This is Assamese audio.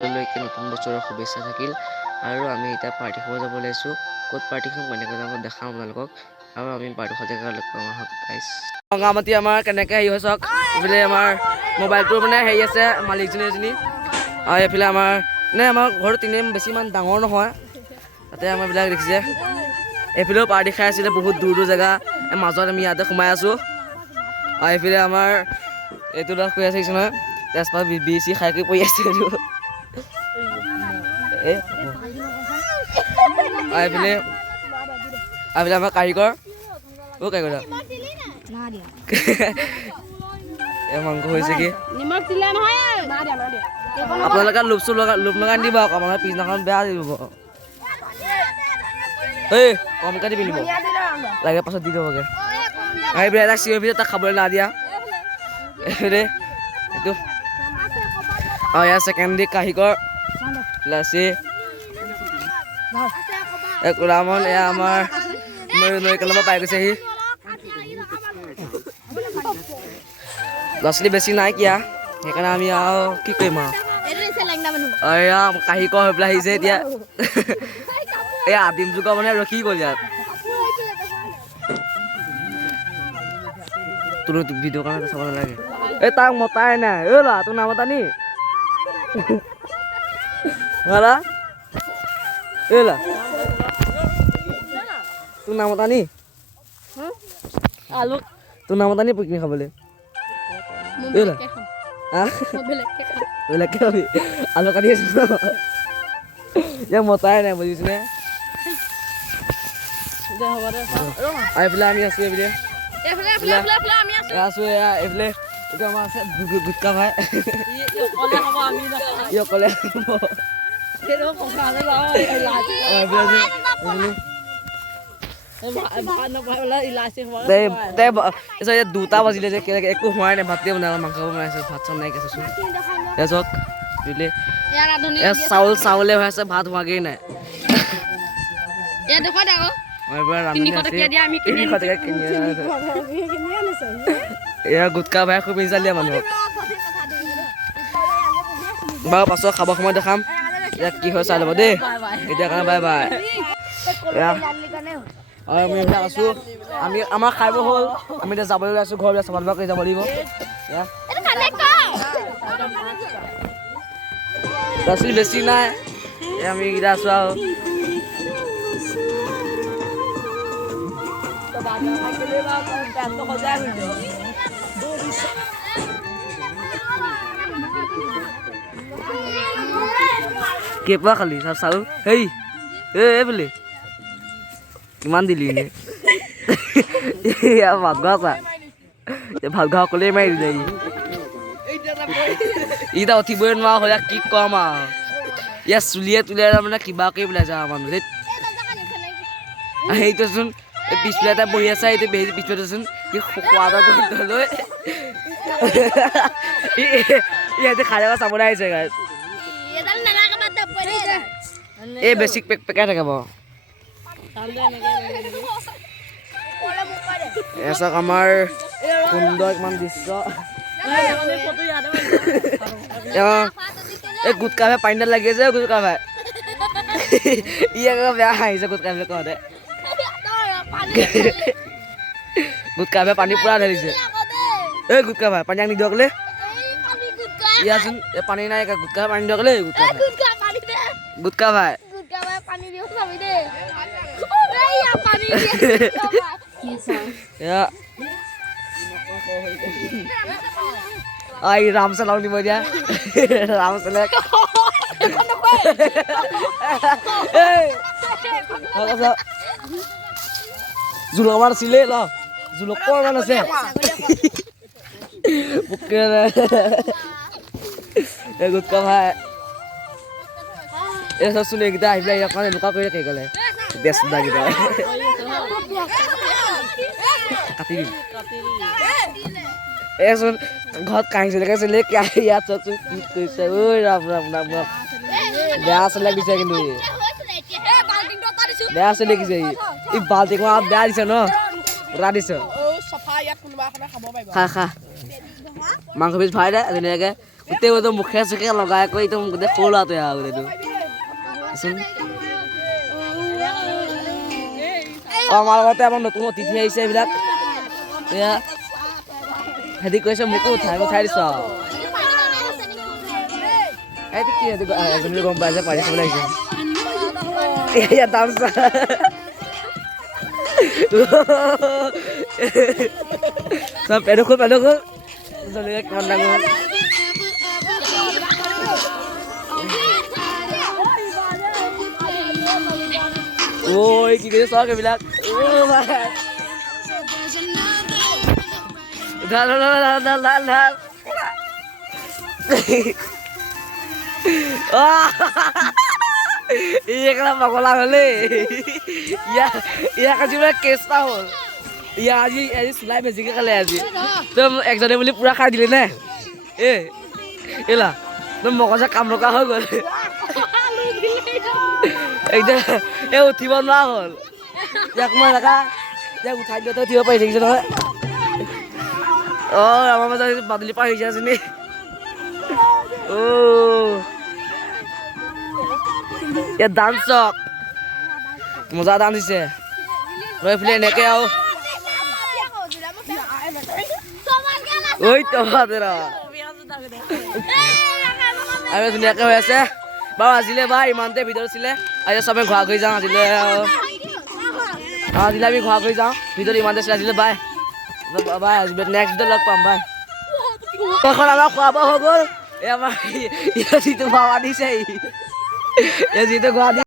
লৈকে নতুন বছৰৰ শুভেচ্ছা থাকিল আৰু আমি এতিয়া পাৰ্টি খাব যাব লৈছোঁ। ক'ত পাৰ্টি খাম কেনেকৈ যাম দেখাম আপোনালোকক আৰু আমি পাৰ্টি খোৱা জেগা লগ পাম আহক গাইছ। ৰঙামাটি আমাৰ কেনেকৈ হেৰি হৈ চাওক, এইফালে আমাৰ মোবাইলটোৰ মানে হেৰি আছে মালিকজনী এজনী আৰু এইফালে আমাৰ ঘৰটো তিনি বেছি ইমান ডাঙৰ নহয়, তাতে আমাৰ এইবিলাক দেখিছে। এইফালেও পাৰ্টি খাই আছিলে বহুত দূৰ দূৰ জেগা, মাজত আমি ইয়াতে সোমাই আছোঁ। আৰু এইফালে আমাৰ এইটো ল'ৰা শুই আছে নহয়, তেজপাত বিচি খাই কৰি পৰি আছে এইটো। এইফালে আমাৰ কাৰিকৰ কাৰিকৰ মাংস হৈছে কি আপোনালোকে লোভ লগাই দিব আকৌ আমাৰ পিছদিনাখন বেয়া দিব। এই কমকৈ দি পিন্ধিব লাগে, পাছত দি দিবগৈ। এইফালে এটা চিঞৰ ভিতৰত তাক খাবলৈ না দিয়া। এইফালে এইটো অঁ ইয়াৰ ছেকেণ্ডেৰী কাহিকৰ লাচি ৰামন, এয়া আমাৰ নৈকালৰ পৰা পাই গৈছেহি। ল'ৰা ছোৱালী বেছি নাই কিয়া, সেইকাৰণে আমি আৰু কি কৰিম আৰু এয়া কাহিকৰ হৈ পেলাই আহিছে এতিয়া। এয়া আদিম যুগৰ মানে ৰখি গ'ল ইয়াত। তোৰ ভিডিঅ' কাৰণে চাব নালাগে। এই তাক মতাই নাই, এই ল'ৰা তোৰ নামতা নি ল'ৰা, এই ল'ৰা তোৰ নামতা নি আলু, তোৰ নামতা নি পিকনিক খাবলৈ। বেলেগকে খাবি, আলু কাটি আছো ন ইয়াক মতাই নাই বুজিছনে। এইফালে আমি আছো, আছো এয়া এইফালে এইটো আমাৰ আছে গুটকা ভাই, ই অকলে দুটা বাজিলে যে একো হোৱাই নাই, ভাতেই বনাই মাংস বনাইছে, ভাত চাত নাই কেঁচা চাওক চাউলে হৈ আছে, ভাত হোৱাগেই নাই। এয়া গুটকা ভাই খুব ইজালিয়া মানুহক বাৰু পাছত খাবৰ সময়ত দেখাম ইয়াত কি হয় চাই ল'ব দেই। এতিয়া কাৰণে বাই বাই। আমি এইবিলাক আছোঁ, আমি আমাৰ খাই হ'ল, আমি এতিয়া যাবলৈ ওলাইছোঁ ঘৰলৈ, চাফা কৰি যাব লাগিব। ল'ৰা ছোৱালী বেছি নাই, আমি এইকেইটা আছোঁ আৰু কেইপৰা খালি চাউল হেই এই বোলে কিমান দিলি এনেই ভাত খোৱা চা, ভাত খোৱা অকলেই মাৰি দিলে ইটা উঠিবই নোৱাৰা হ'ল, কি কম আৰু ইয়াত চুলিয়ে তুলিয়াই মানে কিবা কৰি পেলাইছে আৰু মানুহ সেইটোচোন পিছফালে এটা বহি আছে, এইটো পিছফালেচোন সি খোৱা এটা লৈ ইহঁতে খাই থকা চাবলৈ আহিছে গাইছ। এই বেছিক পেকাই থাকে বাৰু চাওক আমাৰ সুন্দৰ কিমান দৃশ্য। এই গুটকা ভাই পানীত লাগি আছে, গুটকা ভাই ই আকৌ বেয়া হাঁহিছে গুটকা ভাই কওঁতে। গুটকা ভাই পানী পুৰা ঢালিছে। এই গুটকা ভাই পানী আনি দিয়ক বোলে, ইয়াচোন এই পানী নাই, গুটকা ভাই পানী দিয়ক বোলে। গুটকা ভাই ৰাম চেলাক দিব দিয়া, ৰাম চেলাক জোলক মান আছিলে ন, জোলকৰ মান আছে গুটকা ভাই এই চোন এইকেইটা আহি পেলাই ইয়াৰ কাৰণে এনেকুৱা কৰি থাকে গ'লে বেচদাকেইটা কাটি দিম। এইচোন ঘৰত কাহিছিলে ইয়াত চাওকচোন কি কৰিছে। ঐ ৰাম ৰাম ৰাম ৰাম, বেয়া চলে দিছে, কিন্তু বেয়া চলে দিছে ই বাল্টিং বেয়া দিছে ন, পুৰা দিছে। খা খা মাংস পিচ ভৰাই দে ধুনীয়াকৈ, গোটেই মই মুখে চুখে লগাই কৰি একদম গোটেই সৰু ল'ৰাটোৱে আৰু গোটেইটো আমাৰ লগতে আমাৰ নতুন অতিথি আহিছে এইবিলাক এয়া সিহঁতি কৈছে মোকো উঠাই দিছো আৰু এইটো কি এজনী গম পাই যে পাৰি চাবলৈ আহিছে এয়া ডান্স চব পেডখো জলকীয়া কিমান ডাঙৰ ঐ কি কৰিছে চাওক এইবিলাক ঢাল এইকেইটা পগলা হ'লে ইয়াক আজি বোলে কেঁচা হ'ল ইয়াৰ আজি চুলাই বেছিকৈ খালে আজি তই একজনে বুলি পুৰা খাই দিলি নে এলা তই মগজে কাম নকৰা হৈ গ'ল একদম এই উঠিব নোৱাৰা হ'ল ইয়াক মই এনেকা ইয়াক উঠাই দিওঁতে উঠিব পাৰি থাকিছে নহয় অঁ আমাৰ মাজত বাদুলি পাৰ হৈছে আছিনি ইয়াত ডান্স চক মজা ডান্স দিছে ৰৈ ফেলে এনেকৈ আৰু ঐ তৰা আৰু ধুনীয়াকৈ হৈ আছে বাৰু আজিলৈ বা ইমানতে ভিডিঅ' আছিলে আজি চবে ঘূৰা ঘূৰি যাওঁ আজিলৈ আমি ঘূৰা ঘূৰি যাওঁ ভিডিঅ'ত ইমানতে আছিলে আজিলৈ বাই বাই নেক্সট ভিডিঅ'ত লগ পাম বাই তখন আমাৰ খোৱা বোৱা হৈ গ'ল এই আমাৰ যিটো ভাও আনিছে এই যিটো খোৱা